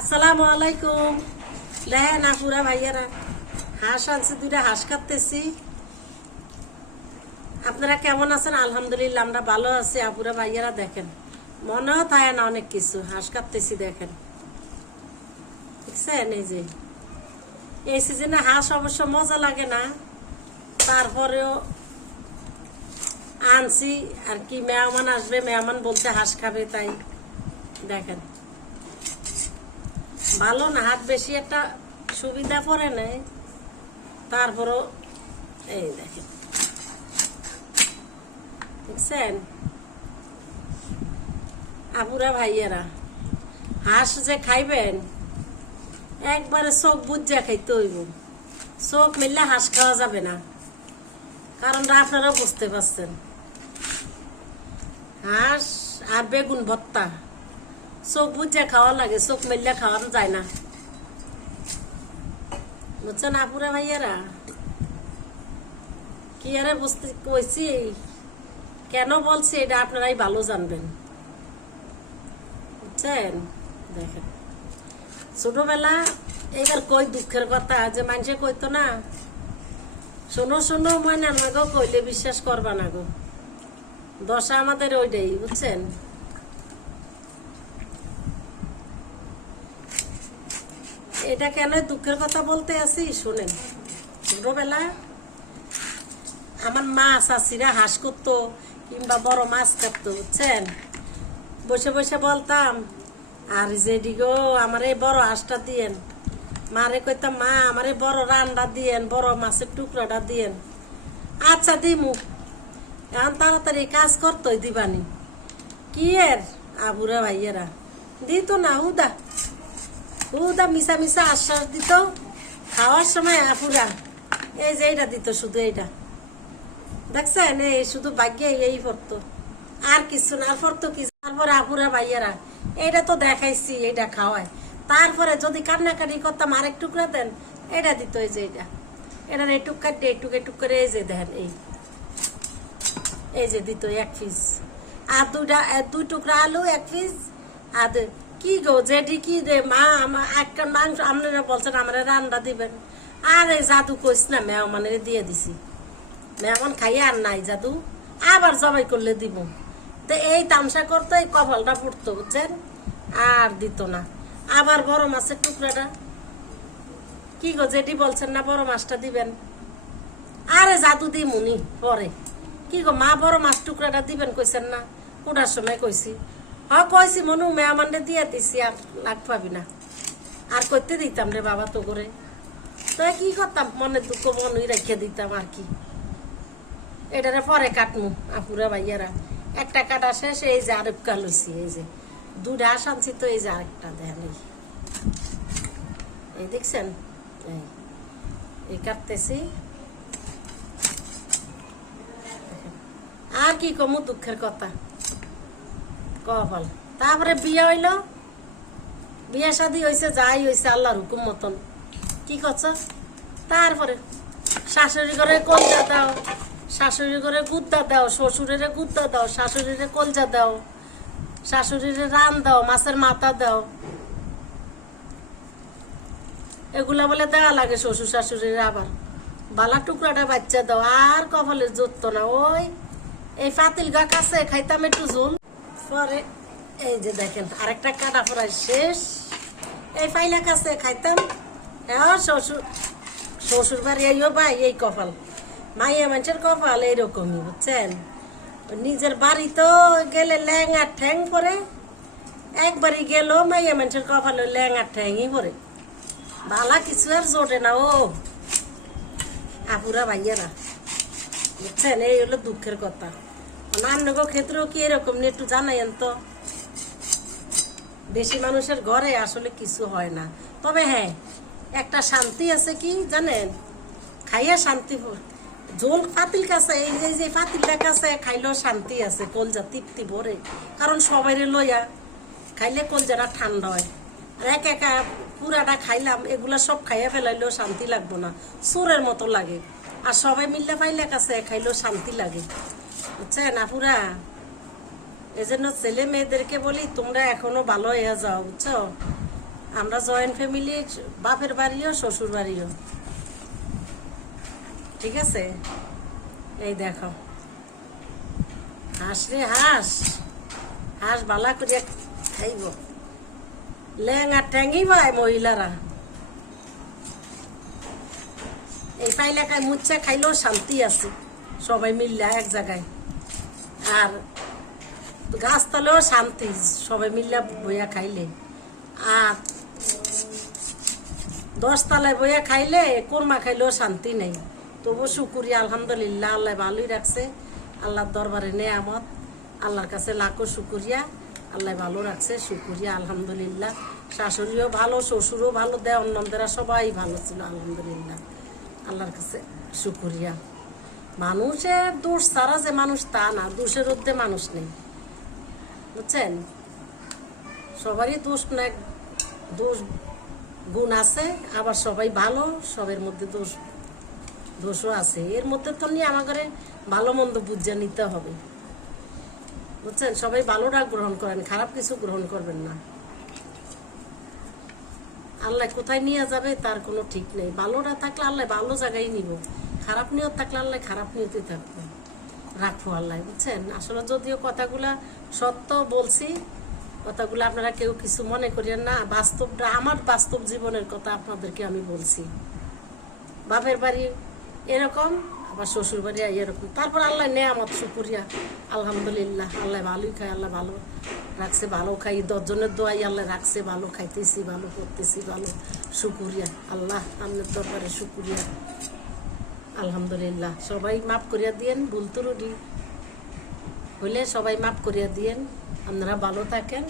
আসসালামু আলাইকুম। দেখেন আপুরা ভাইয়ারা, হাঁস আনছি, দুইটা হাঁস কাটতেছি। আপনারা কেমন আছেন? আলহামদুলিল্লাহ আমরা ভালো আছি। আপুরা ভাইয়ারা দেখেন, মনেও থাকে না অনেক কিছু। হাঁস কাটতেছি দেখেন, দেখছেন? এই সিজনে হাঁস অবশ্য মজা লাগে না, তারপরেও আনছি আর কি। মেহমান আসবে, মেহমান বলছে হাঁস খাবে, তাই দেখেন। ভালো না, হাট বেশি একটা সুবিধা পড়ে নেই, তারপরও এই দেখেন, দেখছেন? আপুরা ভাইয়েরা, হাঁস যে খাইবেন একবারে চোখ বুঝা খাইতে হইব। চোখ মিললে হাঁস খাওয়া যাবে না, কারণটা আপনারা বুঝতে পারছেন। হাঁস আর বেগুন ভর্তা চোখ বুঝে খাওয়া লাগে, চোখ মেললে খাওয়ানো যায় না, বুঝছেন আপুরা ভাইয়ারা? কি আরে বুঝতে কইছি, কেন বলছি এটা আপনারাই ভালো জানবেন, বুঝছেন? দেখেন, ছোটবেলা এবার কই দুঃখের কথা যে মানুষে কইতো না, শোনো শোনো ময়না না গো, কইলে বিশ্বাস করবা না গো। দশা আমাদের ওইটাই, বুঝছেন? এটা কেন দুঃখের কথা বলতে আছি শুনেন। ছোটবেলা আমার মা চাষিরা হাঁস করতো কিংবা বড় মাছ কাটতো, বুঝছেন? বসে বসে বলতাম, আর যেডি গো আমার এই বড় হাঁসটা দিয়েন। মারে কইতাম, মা আমার এই বড় রান্না দিয়েন, বড় মাছের টুকরাটা দিয়েন। আচ্ছা দিমু। এখন তাড়াতাড়ি কাজ করতোই দিবানি কি এর। আবুরা ভাইয়েরা দিত না, হুদা হুদা মিশা মিশা আশ্বাস দিত। খাওয়ার সময় আপুরা এই যে এইটা দিত, শুধু এইটা, দেখছেন? এই শুধু ভাগ্যে এই পড়তো, আর কিছু না। আর পড়তো কি? তারপরে আপুরা ভাইয়েরা এইটা তো দেখাইছি, এইটা খাওয়ায়। তারপরে যদি কান্নাকাটি করতাম আরেক টুকরা দেন, এটা দিত। এই যে এইটা, এটার এইটুক কাটতে এইটুক এইটুক করে এই যে দেখেন, এই যে দিত এক পিস। আর দুই টুকরা আলু এক পিস। আর কি গো যেটি কি রে মা, আমার একটা মাংস আপনারা বলছেন আমার রান্না দিবেন। আর এই জাদু কইস না, মেহমানের দিয়ে দিছি। মেহমান খাইয়ে আর নাই জাদু, আবার জবাই করলে দিব। তো এই তামসা করতো, এই কপালটা ফুটতো, বুঝছেন? আর দিত না। আবার বড় মাছের টুকরাটা কি গো যেটি বলছেন না বড় মাছটা দিবেন, আরে জাদু দি মুনি পরে। কি গো মা বড় মাছ টুকরাটা দিবেন কইছেন না? কোটার সময় কইছি, কইছি মনু মেহমানরে দিয়ে দিছি, আর লাগ পাবি না। আর করতে দিতাম রে বাবা তো করে, তো কি করতাম, মনে দুঃখ মনই রেখে দিতাম আর কি। এটারে পরে কাটমু আপুরা ভাইয়ারা। একটা কাটা শেষ, এই যে আরেকটা লইছি। এই যে দুটা হাঁস আনছি, তো এই যে আরেকটা দেখেন, এই দেখছেন? এই কাটতেছি। আর কি কমু দুঃখের কথা, কপাল। তারপরে বিয়ে হইলো, বিয়ে শাদী হয়েছে, যাই হয়েছে আল্লাহর হুকুম মতন, কি করছ? তারপরে শাশুড়ি করে কলজা দাও, শাশুড়ি করে গুদ্দা দাও, শ্বশুরের গুদ্দা দাও, শাশুড়িরে কলজা দাও, শাশুড়িরে রান দাও, মাছের মাথা দাও। এগুলা বলে দেওয়া লাগে শ্বশুর শাশুড়ির। আবার বালা টুকরাটা বাচ্চা দাও, আর কপালে জুতত না। ওই এই পাতিল গা কাছে খাইতাম একটু ঝোল, পরে এই যে দেখেন আরেকটা কাটা পড়ায় শেষ। এই ফাইলা কাছে খাইতাম। হ্যাঁ, শ্বশুর শ্বশুর বাড়ি এইও ভাই, এই কপাল। মাইয়া মানুষের কপাল এইরকমই, বুঝছেন? নিজের বাড়ি তো গেলে ল্যাঙা ঠ্যাং পরে, একবারই গেল মাইয়া মানুষের কপালে ল্যাঙা ঠ্যাংই পরে। বালা কিছু আর জোটে না ও আপুরা ভাইয়ারা, বুঝছেন? এই হলো দুঃখের কথা। আপনার ক্ষেত্রেও কি এরকম নিয়ে একটু জানাইন তো। বেশি মানুষের ঘরে আসলে কিছু হয় না, তবে হ্যাঁ একটা শান্তি আছে, কি জানেন? খাইয়া শান্তি। ঝোল পাতিল কাছে, এই যে পাতিলটা কাছে খাইলেও শান্তি আছে, কলজা তৃপ্তি ভরে। কারণ সবাই লইয়া খাইলে কলজাটা ঠান্ডা হয়। আর একা পুরাটা খাইলাম, এগুলা সব খাইয়া ফেলাইলেও শান্তি লাগবো না, সুরের মতো লাগে। আর সবাই মিললে পাইলে কাছে খাইলেও শান্তি লাগে, বুঝছেন আপুরা? এই জন্য ছেলে মেয়েদেরকে বলি, তোমরা এখনো ভালো হয়ে যাও, বুঝছো? আমরা জয়েন্ট ফ্যামিলি, বাপের বাড়িও শ্বশুর বাড়িও। ঠিক আছে, এই দেখো হাঁস রে হাঁস, হাঁস বালা করিয়া খাইব, লেঙ্গা ঠ্যাঙ্গি ভাই মহিলারা এই পাইলাকায় মুচ্ছা খাইলেও শান্তি আছে, সবাই মিললে এক জায়গায়। আর গাছতলেও শান্তি, সবাই মিললে বইয়া খাইলে। আর 10 তলায় বইয়া খাইলে কোরমা খাইলেও শান্তি নেই। তবু শুকুরিয়া আলহামদুলিল্লাহ, আল্লাহ ভালোই রাখছে। আল্লাহর দরবারে নেয়ামত, আল্লাহর কাছে লাখো শুকুরিয়া, আল্লাহ ভালো রাখছে, শুকুরিয়া আলহামদুলিল্লাহ। শাশুড়িও ভালো, শ্বশুরও ভালো, দেওয়ার নন্দেরা সবাই ভালো ছিল আলহামদুলিল্লাহ, আল্লাহর কাছে শুকুরিয়া। মানুষের দোষ ছাড়া যে মানুষ তা না, দোষের ঊর্ধ্বে মানুষ নেই, বুঝছেন? সবারই দোষ না, দোষ গুণ আছে, আবার সবাই ভালো, সবের মধ্যে দোষও আছে। এর মধ্যে তো নিয়ে আমাদের ভালো মন্দ বুঝে নিতে হবে, বুঝছেন? সবাই ভালোটা গ্রহণ করেন, খারাপ কিছু গ্রহণ করবেন না। আল্লাহ কোথায় নিয়ে যাবে তার কোনো ঠিক নেই। ভালোটা থাকলে আল্লাহ ভালো জায়গায় নিব, খারাপ নিয়ত থাকলে আল্লাহ খারাপ নিয়তে থাকবো, রাখবো আল্লাহ, বুঝছেন? আসলে যদিও কথাগুলা সত্য বলছি, কথাগুলো আপনারা কেউ কিছু মনে করিয়েন না, বাস্তবটা আমার বাস্তব জীবনের কথা আপনাদেরকে আমি বলছি। বাপের বাড়ি এরকম, আবার শ্বশুর বাড়ি এরকম, তারপর আল্লাহ নেয়ামত শুকুরিয়া আলহামদুলিল্লাহ, আল্লাহ ভালোই খায়, আল্লাহ ভালো রাখছে, ভালো খাই, 10 জনের দোয়াই আল্লাহ রাখছে, ভালো খাইতেছি, ভালো করতেছি, ভালো শুকুরিয়া আল্লাহ, আপনার দরবারে শুকুরিয়া আলহামদুলিল্লাহ। সবাই মাফ করিয়া দিয়েন, ভুল ত্রুটি হইলে সবাই মাফ করিয়া দিয়েন। আপনারা ভালো থাকেন,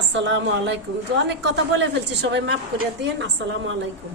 আসসালামু আলাইকুম। তো অনেক কথা বলে ফেলছি, সবাই মাফ করিয়া দিয়েন, আসসালামু আলাইকুম।